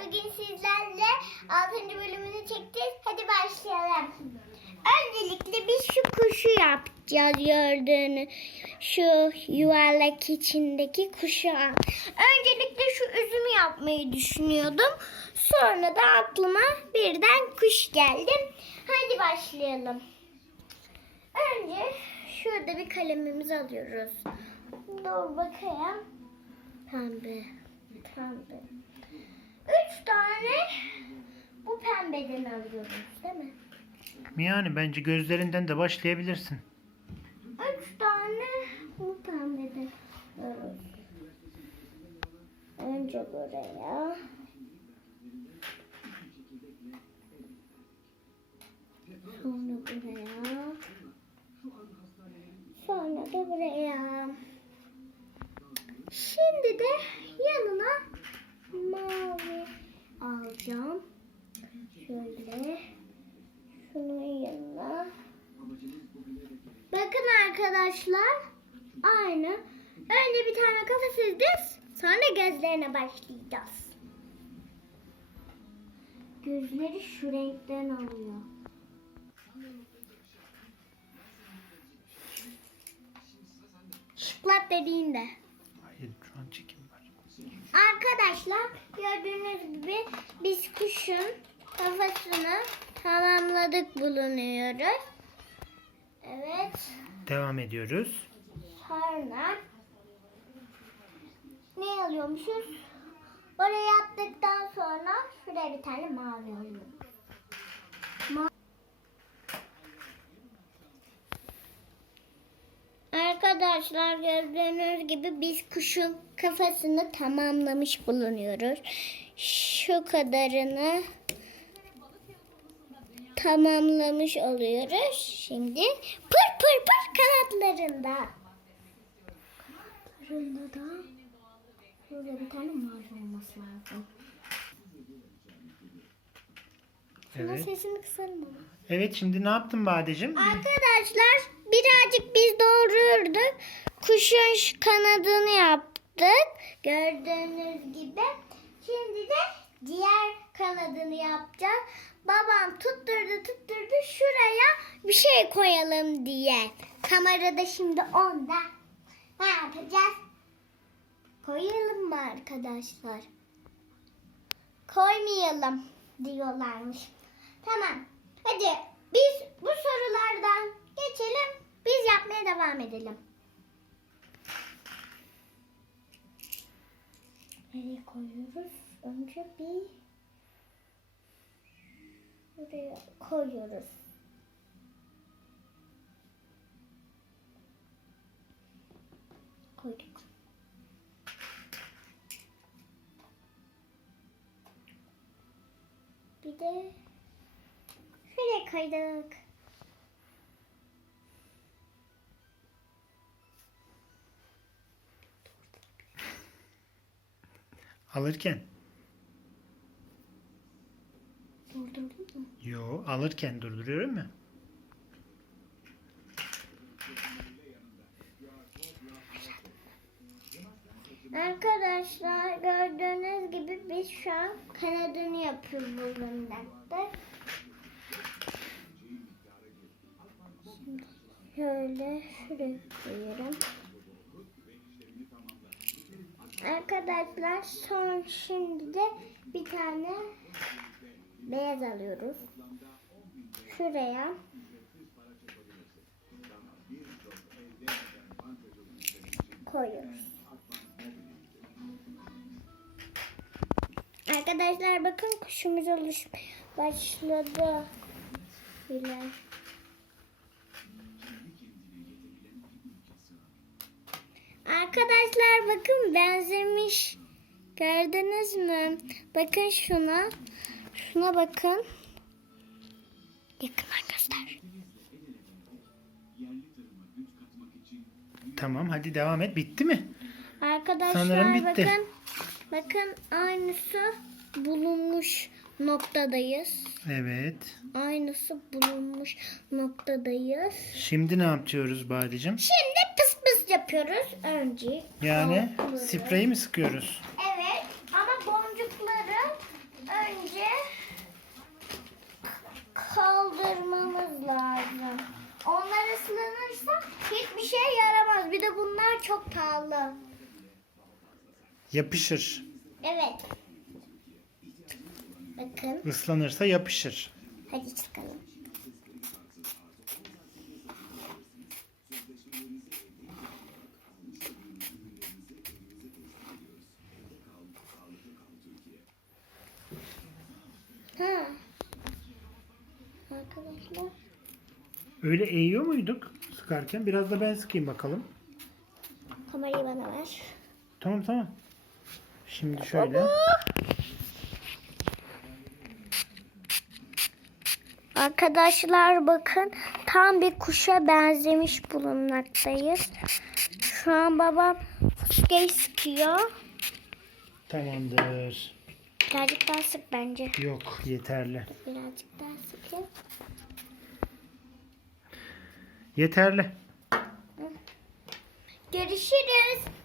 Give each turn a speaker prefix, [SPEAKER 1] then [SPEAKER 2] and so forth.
[SPEAKER 1] Bugün sizlerle 6. bölümünü çekeceğiz. Hadi başlayalım. Öncelikle biz şu kuşu yapacağız gördüğünüz şu yuvarlak içindeki kuşu. Öncelikle şu üzümü yapmayı düşünüyordum. Sonra da aklıma birden kuş geldi. Hadi başlayalım. Önce şurada bir kalemimizi alıyoruz. Dur bakayım. Pembe. Pembe. Tane bu pembeden alıyoruz değil mi?
[SPEAKER 2] Yani bence gözlerinden de başlayabilirsin.
[SPEAKER 1] Üç tane bu pembeden alıyoruz. Önce buraya. Sonra buraya. Sonra da buraya. Şimdi de yanına mavi alacağım. Şöyle. Şunun yanına. Bakın arkadaşlar. Aynı. Önce bir tane kafa çizeceğiz. Sonra gözlerine başlayacağız. Gözleri şu renkten alıyor. Şıklat dediğinde.
[SPEAKER 2] Hayır şu an çekim var.
[SPEAKER 1] Arkadaşlar gördüğünüz gibi biz kuşun kafasını tamamladık bulunuyoruz. Evet.
[SPEAKER 2] Devam ediyoruz.
[SPEAKER 1] Sonra ne alıyormuşuz? Oraya yaptıktan sonra şuraya bir tane mavi alıyoruz. Ma- Arkadaşlar gördüğünüz gibi biz kuşun kafasını tamamlamış bulunuyoruz. Şu kadarını tamamlamış oluyoruz. Şimdi pır pır pır kanatlarında. Kanatlarında da şurada bir tane mavi olması lazım.
[SPEAKER 2] Evet.
[SPEAKER 1] sesini kısalım?
[SPEAKER 2] Evet şimdi ne yaptın Badecim?
[SPEAKER 1] Arkadaşlar birazcık biz doğruyorduk. Kuşun şu kanadını yaptık. Gördüğünüz gibi. Şimdi de diğer kanadını yapacağız. Babam tutturdu tutturdu şuraya bir şey koyalım diye. Kamerada şimdi onda. Ne yapacağız? Koyalım mı arkadaşlar? Koymayalım diyorlarmış. Tamam. Hadi biz bu sorulardan geçelim. Biz yapmaya devam edelim. Nereye koyuyoruz? Önce bir buraya koyuyoruz. Koyduk. Bir de şuraya koyduk.
[SPEAKER 2] Alırken.
[SPEAKER 1] Durdurdun mu?
[SPEAKER 2] Yo alırken durduruyorum ya.
[SPEAKER 1] Arkadaşlar gördüğünüz gibi biz şu an kanadını yapıyoruz bulundakta. Şöyle şuraya koyuyorum. Arkadaşlar son şimdi de bir tane beyaz alıyoruz. Şuraya. Koyuyoruz. Arkadaşlar bakın kuşumuz oluş başladı. Bile. Arkadaşlar bakın benzemiş. Gördünüz mü? Bakın şuna. Şuna bakın. Yakından göster.
[SPEAKER 2] Tamam hadi devam et. Bitti mi?
[SPEAKER 1] Arkadaşlar
[SPEAKER 2] Sanırım bitti.
[SPEAKER 1] bakın. Bakın aynısı bulunmuş noktadayız.
[SPEAKER 2] Evet.
[SPEAKER 1] Aynısı bulunmuş noktadayız.
[SPEAKER 2] Şimdi ne yapıyoruz Badicim?
[SPEAKER 1] Şimdi pıs pıs yapıyoruz önce.
[SPEAKER 2] Yani
[SPEAKER 1] boncukları.
[SPEAKER 2] spreyi mi sıkıyoruz?
[SPEAKER 1] Evet ama boncukları önce kaldırmamız lazım. Onlar ıslanırsa hiçbir şey yaramaz. Bir de bunlar çok pahalı.
[SPEAKER 2] Yapışır.
[SPEAKER 1] Evet. Bakın.
[SPEAKER 2] Islanırsa yapışır.
[SPEAKER 1] Hadi çıkalım. Ha. Arkadaşlar.
[SPEAKER 2] Öyle eğiyor muyduk sıkarken? Biraz da ben sıkayım bakalım.
[SPEAKER 1] Kamerayı bana ver.
[SPEAKER 2] Tamam tamam. Şimdi şöyle.
[SPEAKER 1] Arkadaşlar bakın tam bir kuşa benzemiş bulunmaktayız. Şu an babam fıskayı sıkıyor.
[SPEAKER 2] Tamamdır.
[SPEAKER 1] Birazcık daha sık bence.
[SPEAKER 2] Yok yeterli.
[SPEAKER 1] Birazcık daha sıkayım.
[SPEAKER 2] Yeterli.
[SPEAKER 1] Görüşürüz.